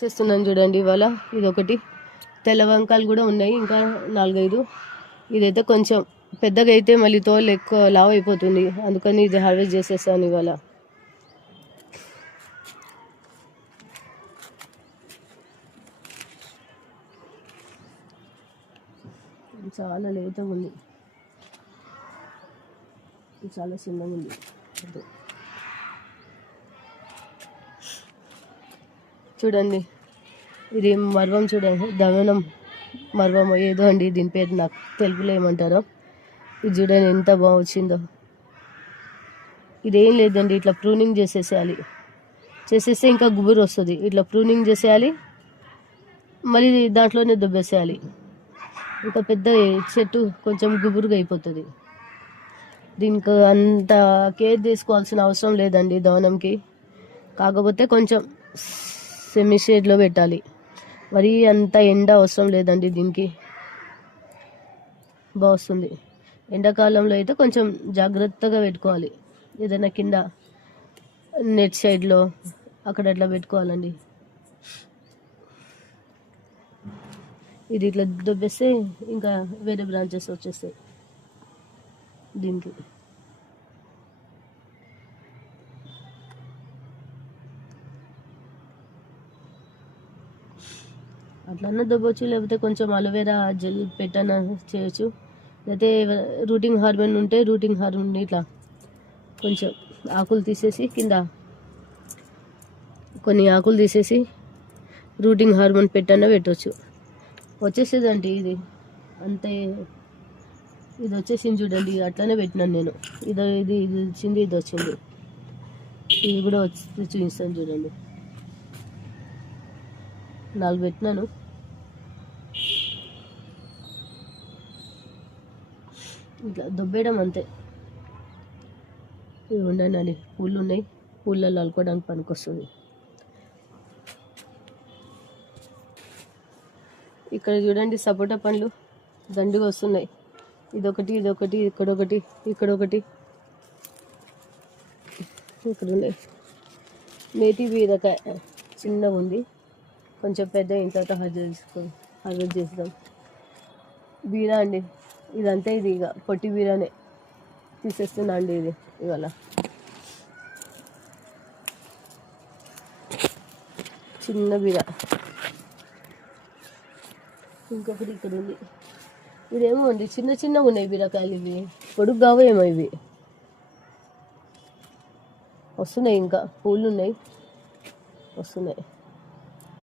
చేస్తున్నాను చూడండి. ఇవాళ ఇదొకటి, తెల్ల వంకాయలు కూడా ఉన్నాయి, ఇంకా 4-5. ఇదైతే కొంచెం పెద్దగా అయితే మళ్ళీ తోలు ఎక్కువ లావ్ అయిపోతుంది, అందుకని ఇది హార్వెస్ట్ చేసేసాను ఇవాళ. చాలా లేతగా ఉంది, చాలా చిన్నగా ఉంది. చూడండి, ఇది మర్వం చూడండి, దమనం మర్వం ఏదో అండి దీని పేరు, నాకు తెలుగులో ఏమంటారో. ఇది చూడండి ఎంత బాగా వచ్చిందో. ఇదేం లేదండి, ఇట్లా ప్రూనింగ్ చేసేసేయాలి, చేసేస్తే ఇంకా గుబురు వస్తుంది. ఇట్లా ప్రూనింగ్ చేసేయాలి, మళ్ళీ దాంట్లోనే దుబ్బేసేయాలి, ఇంకా పెద్ద చెట్టు కొంచెం గుబురుగా అయిపోతుంది. దీనికి అంత కేర్ తీసుకోవాల్సిన అవసరం లేదండి దవనంకి, కాకపోతే కొంచెం సెమీ షేడ్లో పెట్టాలి, మరీ అంత ఎండ అవసరం లేదండి దీనికి, బాగా వస్తుంది. ఎండాకాలంలో అయితే కొంచెం జాగ్రత్తగా పెట్టుకోవాలి, ఏదైనా కింద నెట్ సైడ్లో అక్కడ అట్లా పెట్టుకోవాలండి. ఇది ఇట్లా దొబ్బేస్తే ఇంకా వేరే బ్రాంచెస్ వచ్చేస్తాయి దీనికి. అట్లన్నా దొబ్బొచ్చు, లేకపోతే కొంచెం అలోవెరా జెల్ పెట్టన చేయొచ్చు, లేకపోతే రూటింగ్ హార్మోన్ ఉంటే రూటింగ్ హార్మోన్ ఇట్లా కొంచెం ఆకులు తీసేసి కింద కొన్ని ఆకులు తీసేసి రూటింగ్ హార్మోన్ పెట్టన్నా పెట్టవచ్చు, వచ్చేసేదండి ఇది అంతే. ఇది వచ్చేసింది చూడండి, అట్లనే పెట్టినాను నేను. ఇది వచ్చింది, ఇది వచ్చింది, ఇది కూడా వచ్చి చూపిస్తాను చూడండి. 4 పెట్టినాను. ఇట్లా దొబ్బేయడం అంతే. ఇవి ఉండండి, పూలు ఉన్నాయి, పూలలో అల్లుకోవడానికి పనికొస్తుంది. ఇక్కడ చూడండి సపోటా పండ్లు దండిగా వస్తున్నాయి, ఇదొకటి, ఇదొకటి, ఇక్కడొకటి, ఇక్కడొకటి, ఇక్కడ ఉన్నాయి. మేతి బీరకాయ చిన్నగా ఉంది, కొంచెం పెద్ద అయిన తర్వాత హార్వెస్ట్ చేస్తాం. బీరా అండి ఇదంతా, ఇది ఇక పొట్టి బీరానే తీసేస్తున్నా అండి ఇది ఇవాళ. చిన్న బీర, ఇంకొకటి ఇక్కడ ఉంది. ఇదేమో అండి చిన్న చిన్నగా ఉన్నాయి బీరకాయలు, ఇవి పొడుగు కావేమో, ఇవి వస్తున్నాయి, ఇంకా పూలు ఉన్నాయి, వస్తున్నాయి.